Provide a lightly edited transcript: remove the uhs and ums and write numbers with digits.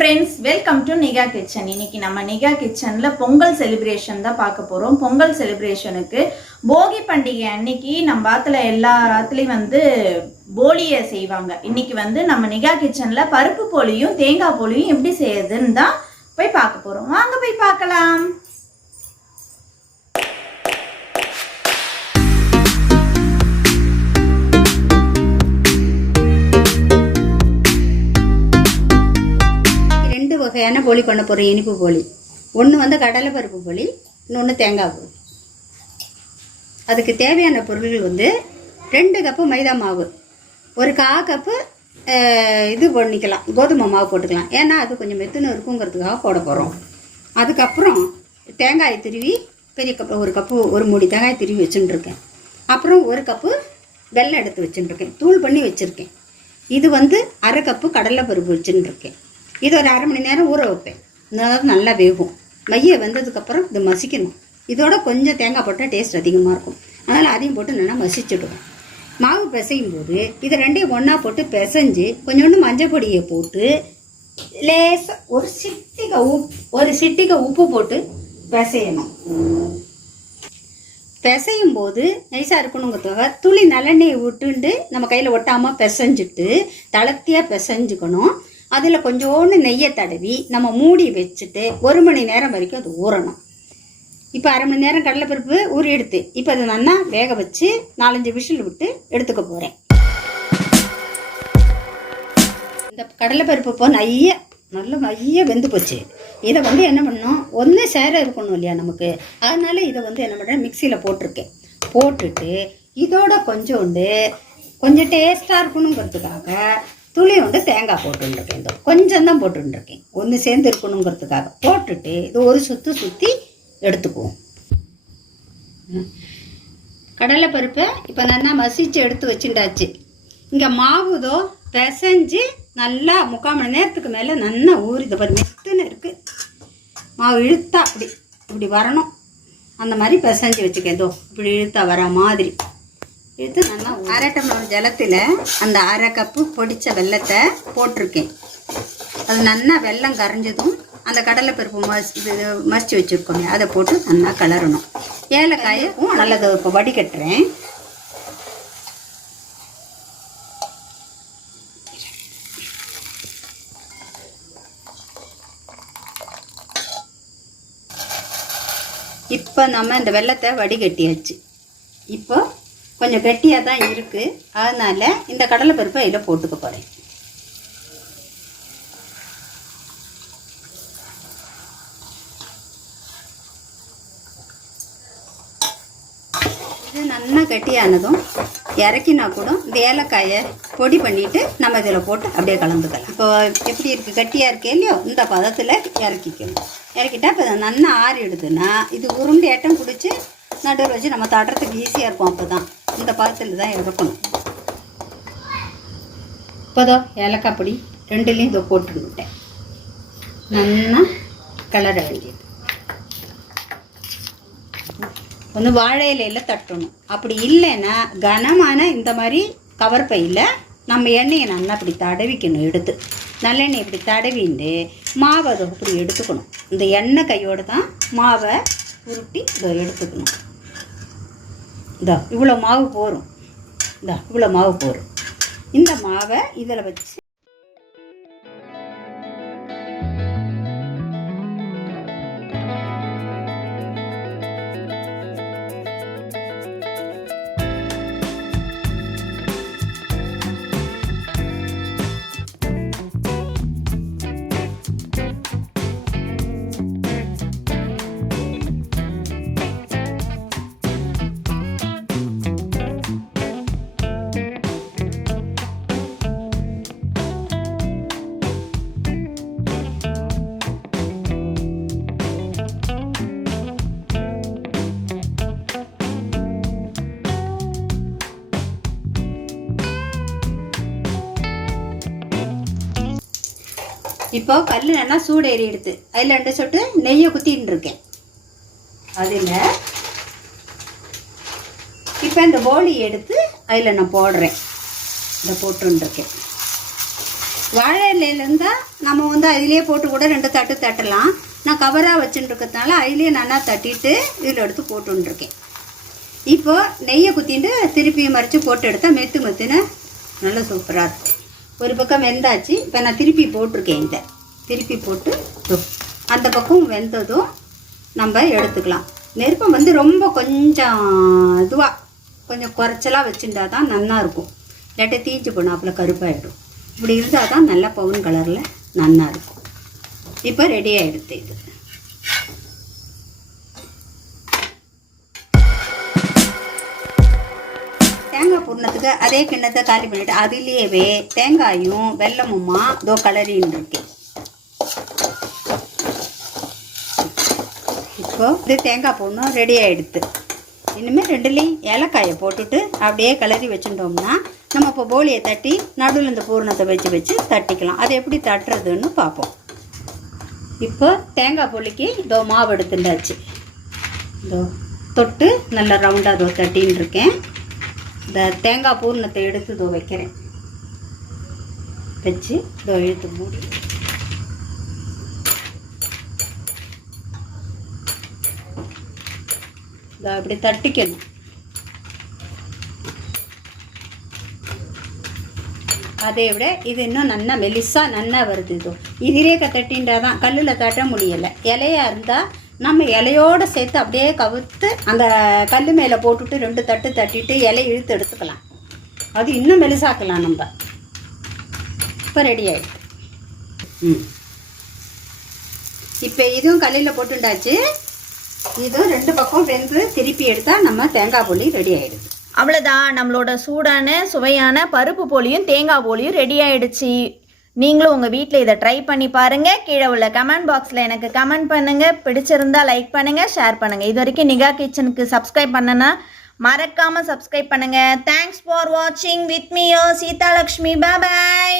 Friends, welcome to nikah kitchen. இன்னைக்கு நம்ம நிகா கிச்சன்ல பொங்கல் செலிப்ரேஷன் தான் பார்க்க போறோம். பொங்கல் செலிப்ரேஷனுக்கு போகி பண்டிகை அன்னைக்கு நம்ம ஆத்துல எல்லா ஆத்துலயும் போலியை செய்வாங்க. இன்னைக்கு நம்ம நிகா கிச்சன்ல பருப்பு போலியும் தேங்காய் போலியும் எப்படி செய்யறதுன்னு தான் போய் பார்க்க போறோம். வாங்க போய் பார்க்கலாம். வகையான போலி பண்ண போகிறோம். இனிப்பு போலி ஒன்று கடலை பருப்பு போலி, இன்னொன்று தேங்காய் போலி. அதுக்கு தேவையான பொருள்கள் 2 கப்பு மைதா மாவு, ஒரு 1/4 கப்பு இது பண்ணிக்கலாம், கோதுமை மாவு போட்டுக்கலாம். ஏன்னா அது கொஞ்சம் மெத்துன்னு இருக்குங்கிறதுக்காக போட போகிறோம். அதுக்கப்புறம் தேங்காய் திருவி பெரிய கப்பு, ஒரு மூடி தேங்காய் திருவி வச்சுட்டுருக்கேன். அப்புறம் 1 கப்பு வெல்லம் எடுத்து வச்சுட்டுருக்கேன், தூள் பண்ணி வச்சுருக்கேன். இது 1/2 கப்பு கடலை பருப்பு வச்சுட்டுருக்கேன். இது ஒரு 1/2 மணி நேரம் ஊற வைப்பேன். அதாவது நல்லா வேகும். மைய வெந்ததுக்கப்புறம் இது மசிக்கணும். இதோட கொஞ்சம் தேங்காய் போட்டால் டேஸ்ட் அதிகமாக இருக்கும். அதனால் அதையும் போட்டு நல்லா மசிச்சுடுவேன். மாவு பிசையும் போது இதை 2ஐயும் ஒன்றா போட்டு பிசைஞ்சு கொஞ்சோண்டு மஞ்சள் பொடியை போட்டு லேசாக ஒரு சிட்டிகை உப்பு போட்டு பிசையணும். பிசையும் போது நைஸாக இருக்கணுங்கிறதுக்காக துளி நல்லெண்ணெயை விட்டுண்டு நம்ம கையில் ஒட்டாமல் பிசைஞ்சிட்டு தளர்த்தியாக பிசைஞ்சுக்கணும். அதில் கொஞ்சோண்டு நெய்யை தடவி நம்ம மூடி வச்சுட்டு 1 மணி நேரம் வரைக்கும் அது ஊறணும். இப்போ 1/2 மணி நேரம் கடலைப்பருப்பு ஊறி எடுத்து இப்போ அதை நல்லா வேக வச்சு 4-5 விசில் விட்டு எடுத்துக்க போகிறேன். இந்த கடலைப்பருப்பு இப்போ நல்ல மைய வெந்து போச்சு. இதை என்ன பண்ணணும், ஒன்று சேர இருக்கணும் இல்லையா நமக்கு. அதனால் இதை என்ன பண்ணுறேன், மிக்சியில் போட்டிருக்கேன். போட்டுட்டு இதோட கொஞ்சம் டேஸ்ட்டாக இருக்கணுங்கிறதுக்காக துளி தேங்காய் போட்டுருக்கேன். கொஞ்சம் தான் போட்டுருக்கேன், ஒன்று சேர்ந்து இருக்கணுங்கிறதுக்காக போட்டுட்டு இது ஒரு சுற்றி எடுத்துக்குவோம். கடலைப்பருப்பை இப்போ நல்லா மசிச்சு எடுத்து வச்சுட்டாச்சு. இங்கே மாவுதோ பிசைஞ்சு நல்லா 3/4 மணி நேரத்துக்கு மேலே நல்லா ஊறித பாரு, மெத்துன்னு இருக்குது. மாவு இழுத்தா இப்படி வரணும். அந்த மாதிரி பிசைஞ்சு வச்சுக்கேன். இப்படி இழுத்தா வர மாதிரி எடுத்து நல்லா 1/2 டம்ளர் ஜலத்தில் அந்த 1/2 கப்பு பொடித்த வெல்லத்தை போட்டிருக்கேன். அது நல்லா வெல்லம் கரைஞ்சதும் அந்த கடலைப்பருப்பு மசிச்சு வச்சுருக்கோமே அதை போட்டு நல்லா கிளறணும். ஏலக்காயும் நல்லது இப்போ வடிகட்டுறேன். இப்போ நம்ம இந்த வெல்லத்தை வடிகட்டியாச்சு. இப்போ கொஞ்சம் கெட்டியாக தான் இருக்குது. அதனால் இந்த கடலைப்பருப்பை இதில் போட்டுக்க போகிறேன். இது நல்லா கெட்டியானதும் இறக்கினா கூட இந்த ஏலக்காயை பொடி பண்ணிவிட்டு நம்ம இதில் போட்டு அப்படியே கலந்துக்கலாம். இப்போ எப்படி இருக்குது, கட்டியாக இருக்கே இல்லையோ, இந்த பதத்தில் இறக்கிக்கணும். இறக்கிட்டா இப்போ நல்லா ஆறிடுதுன்னா இது உருண்டு ஏட்டம் பிடிச்சி நடுவில் வச்சு நம்ம தட்டுறதுக்கு ஈஸியாக இருக்கும். அப்போ தான் இந்த பதத்தில் தான் இருக்கணும். இப்போதோ ஏலக்காய் பொடி 2லையும் இதை போட்டுருந்துட்டேன். நல்லா கிளற வேண்டியது. வாழை இலையில் தட்டணும். அப்படி இல்லைன்னா கனமான இந்த மாதிரி கவர் பையில் நம்ம எண்ணெயை நல்லா இப்படி தடவிக்கணும். எடுத்து நல்லெண்ணெய் இப்படி தடவிண்டு மாவை அதை இப்படி எடுத்துக்கணும். இந்த எண்ணெய் கையோடு தான் மாவை உருட்டி இதை எடுத்துக்கணும். இவ்வளோ மாவு போரும். இவ்வளோ மாவு போரும். இந்த மாவை இதில் வச்சு இப்போ கல் நல்லா சூடேறி எடுத்து அதில் 2 சொட்டு நெய்யை குத்தின்னு இருக்கேன். அதில் இப்போ இந்த போலி எடுத்து அதில் நான் போடுறேன். இதை போட்டுருக்கேன். வாழை இலையில இருந்தால் நம்ம வந்து அதிலே போட்டு கூட 2 தட்டு தட்டலாம். நான் கவராக வச்சுட்டு இருக்கிறதுனால அதிலே நல்லா தட்டிட்டு இதில் எடுத்து போட்டுருக்கேன். இப்போ நெய்யை குத்திட்டு திருப்பி மறைச்சி போட்டு எடுத்தால் மெத்துன்னு நல்லா சூப்பராக இருக்கும். ஒரு பக்கம் வெந்தாச்சு. இப்போ நான் திருப்பி போட்டிருக்கேன். இதை திருப்பி போட்டு அந்த பக்கம் வெந்ததும் நம்ம எடுத்துக்கலாம். நெருப்பை வந்து ரொம்ப கொஞ்சம் இதுவாக கொஞ்சம் குறைச்சலாக வச்சுட்டா தான் நல்லா இருக்கும். இல்லாட்டி தீஞ்சு போனாப்புல கருப்பாயிடும். இப்படி இருந்தால் தான் நல்லா பவுன் கலரில் நல்லா இருக்கும். இப்போ ரெடி ஆகிடுது. இது தேங்காய் பூர்ணத்துக்கு அதே கிண்ணத்தை காலி பண்ணிவிட்டு அதுலேயே தேங்காயும் வெல்லமுமா இதோ கலரின்னு இருக்கேன். இப்போது இது தேங்காய் பூர்ணம் ரெடி ஆகிடுது. இனிமேல் 2லேயும் ஏலக்காயை போட்டுட்டு அப்படியே கிளறி வச்சுட்டோம்னா நம்ம இப்போ போலியை தட்டி நடுவில் இந்த பூரணத்தை வச்சு தட்டிக்கலாம். அது எப்படி தட்டுறதுன்னு பார்ப்போம். இப்போ தேங்காய் போலிக்கு இதோ மாவு எடுத்துட்டாச்சு. இதோ தொட்டு நல்லா ரவுண்டாக இதோ தட்டின்னு இருக்கேன். இந்த தேங்காய் பூரணத்தை எடுத்து இதோ வைக்கிறேன். வச்சு இதோ இழுத்து மூடி இதோ இப்படி தட்டிக்கணும். அதை விட இது இன்னும் நல்லா மெலிசாக நல்லா வருது. இதிலே தட்டின்றாதான் கல்லில் தட்ட முடியலை. இலையாக இருந்தால் நம்ம இலையோடு சேர்த்து அப்படியே கவுத்து அந்த கல் மேலே போட்டுட்டு 2 தட்டு தட்டிட்டு இலையை இழுத்து எடுத்துக்கலாம். அது இன்னும் மெலிசாக்கலாம் நம்ம. இப்போ ரெடி ஆகிடுது. இப்போ இதுவும் கல்லில் போட்டுண்டாச்சு. இதுவும் 2 பக்கம் வெந்து திருப்பி எடுத்தால் நம்ம தேங்காய் போலி ரெடி ஆகிடுது. அவ்வளோதான், நம்மளோட சூடான சுவையான பருப்பு போலியும் தேங்காய் போலியும் ரெடி ஆகிடுச்சு. நீங்களும் உங்கள் வீட்டில் இதை ட்ரை பண்ணி பாருங்கள். கீழே உள்ள கமெண்ட் பாக்ஸில் எனக்கு கமெண்ட் பண்ணுங்கள். பிடிச்சிருந்தா லைக் பண்ணுங்கள், ஷேர் பண்ணுங்கள். இது வரைக்கும் நிகா கிச்சனுக்கு சப்ஸ்கிரைப் பண்ணனா மறக்காமல் சப்ஸ்கிரைப் பண்ணுங்கள். தேங்க்ஸ் ஃபார் வாட்சிங் with me yo Seethalakshmi. Bye.